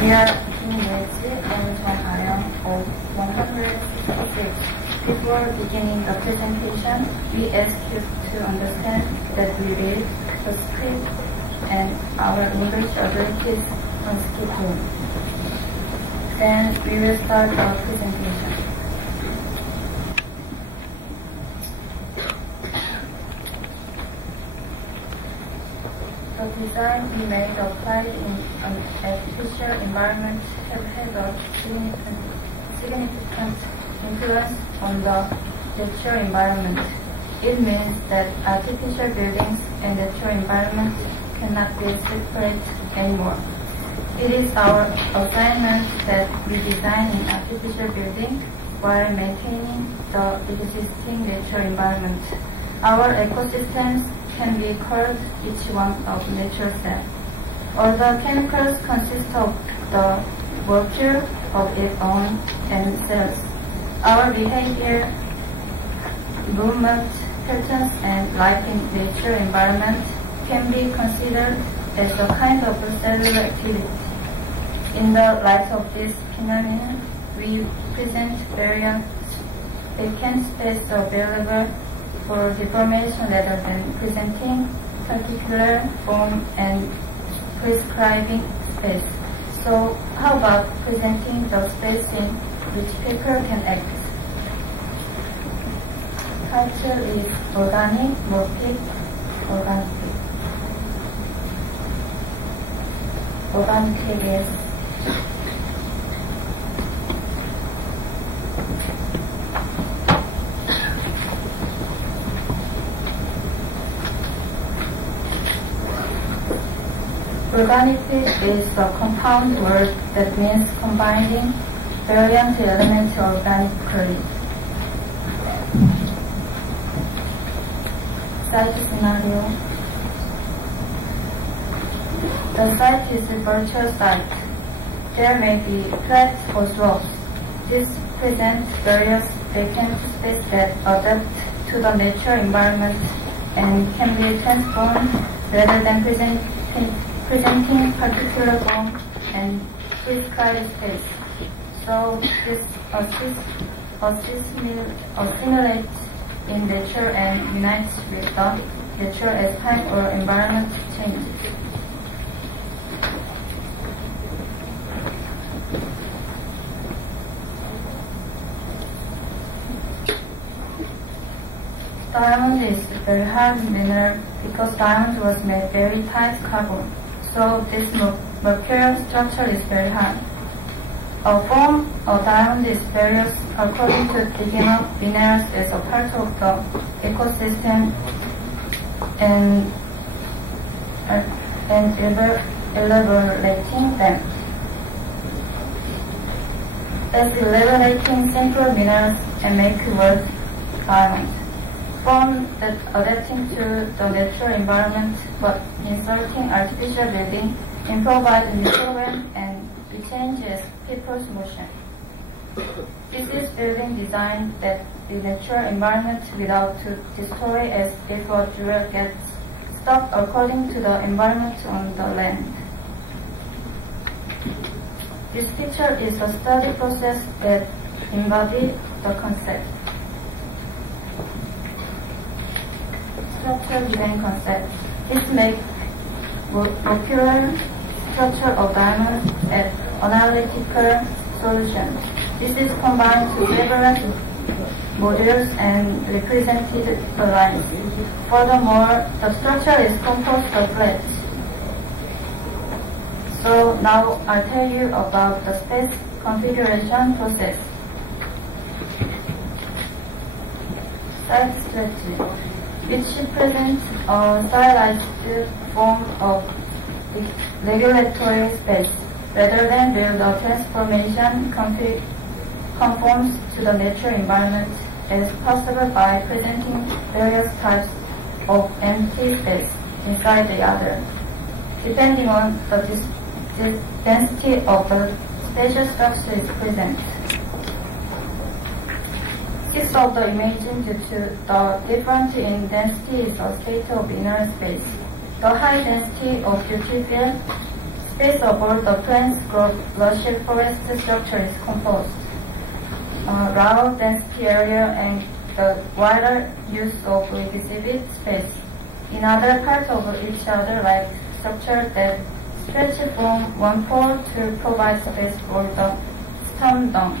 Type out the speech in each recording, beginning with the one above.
We are engaged in an item of 166. Before beginning the presentation, we ask you to understand that we read the script and our English abilities on schedule. Then we will start our presentation. The design we made applied in an artificial environment have had a significant influence on the natural environment. It means that artificial buildings and natural environment cannot be separate anymore. It is our assignment that we design an artificial building while maintaining the existing natural environment. Our ecosystems can be called each one of natural cells. All the chemicals consist of the molecule of its own and cells. Our behavior, movement, patterns, and life in natural environment can be considered as a kind of cellular activity. In the light of this phenomenon, we present variant vacant space available for deformation rather than presenting particular form and prescribing space. So how about presenting the space in which people can act? Title is Organic, Morphic Organiphic. Organic is Organiphic is a compound word that means combining variant elements organically. Site scenario. The site is a virtual site. There may be flats or slopes. This presents various vacant space that adapt to the natural environment and can be transformed rather than presenting particular form and prescribed space. So this assimilates in nature and unites with the nature as time or environment changes. Diamond is a very hard mineral because diamond was made very tight carbon. So this material structure is very hard. A form of diamond is various according to digging up minerals as a part of the ecosystem and elaborating them. As elaborating simple minerals and make work diamond. Form that adapting to the natural environment but inserting artificial building improvise new program and it changes people's motion. This is building design that the natural environment without to destroy as if a drill gets stuck according to the environment on the land. This picture is a study process that embodies the concept. Structure design concept. This makes molecular structure of diamond as analytical solution. This is combined to several modules and represented lines. Furthermore, the structure is composed of flats. So now I'll tell you about the space configuration process. Site strategy. It should present a stylized form of regulatory space, rather than build a transformation conforms to the natural environment as possible by presenting various types of empty space inside the other, depending on the density of the spatial structure is present. 6 of the imaging due to the difference in density is a state of inner space. The high density of duty field space of all the plants growth luscious forest structure is composed. Raw density area and the wider use of exhibit space in other parts of each other like structure that stretch from one pole to provide space for the stem down.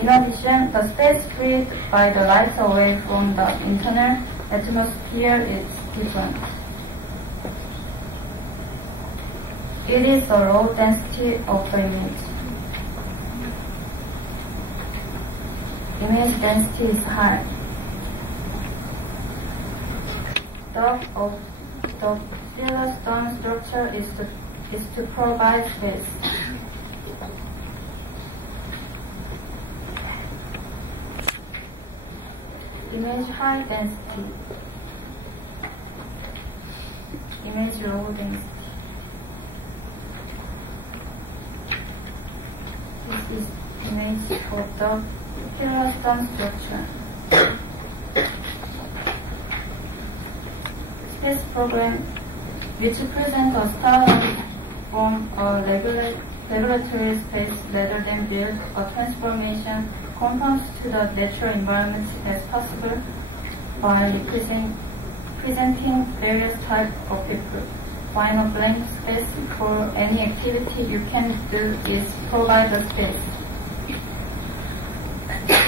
In addition, the space freed by the light away from the internal atmosphere is different. It is the low density of the image. Image density is high. The of the pillar stone structure is to provide space. Image high density. Image low density. This is image of the pillar stone structure. Space program, which presents a style from a regulatory space rather than build a transformation conforms to the natural environment as possible by presenting various types of people. Find a blank space for any activity you can do is provide a space.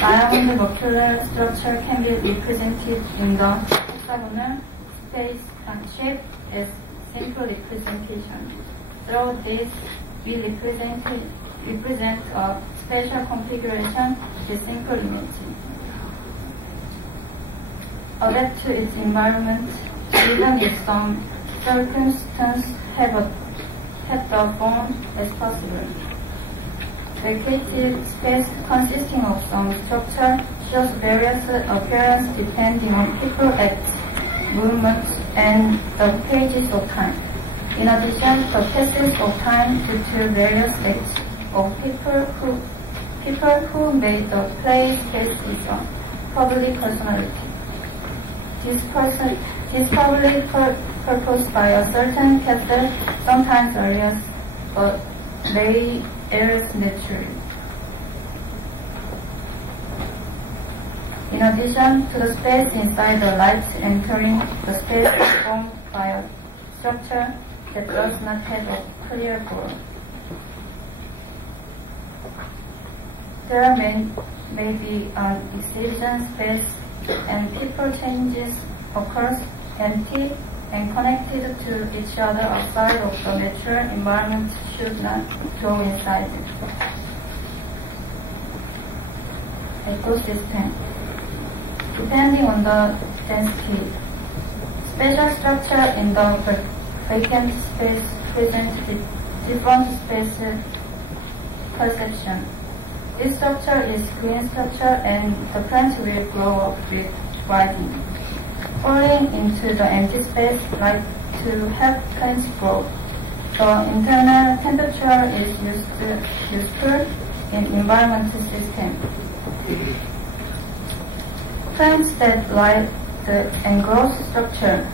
Diamond ocular structure can be represented in the hexagonal space and shape as simple representation. Through this, we represent a special configuration with simple imaging. Adapt to its environment, even if some circumstances have the form as possible. Vacated space consisting of some structure shows various appearance depending on people acts, movements, and the pages of time. In addition, the passage of time due to various acts of people who made the play space is a public personality. This public purpose by a certain castle sometimes areas, but they errs naturally. In addition to the space inside the light entering the space formed by a structure that does not have a clear goal. There may be an exhibition space and people changes occurs empty and connected to each other outside of the natural environment should not go inside it. Ecosystem. Depending on the density, special structure in the vacant space presents different space perception. This structure is green structure and the plants will grow up with writing. Falling into the empty space like to help plants grow. The internal temperature is useful in environmental system. Plants that like the enclosed structure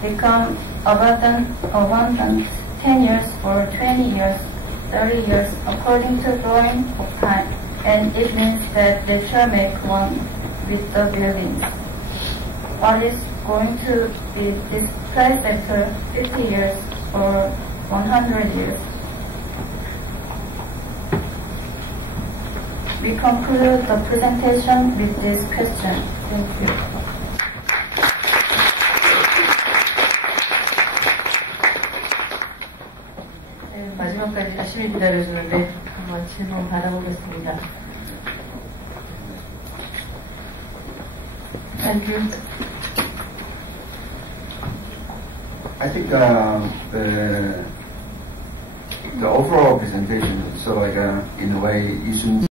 become abundant 10 years or 20 years, 30 years according to growing of time, and it means that nature make one with the buildings. What is going to be displaced after 50 years or 100 years? We conclude the presentation with this question. Thank you. 네, 마지막까지 열심히 기다려주는데 한번 질문 받아보겠습니다. Thank you. I think the overall presentation, so like in a way, you shouldn't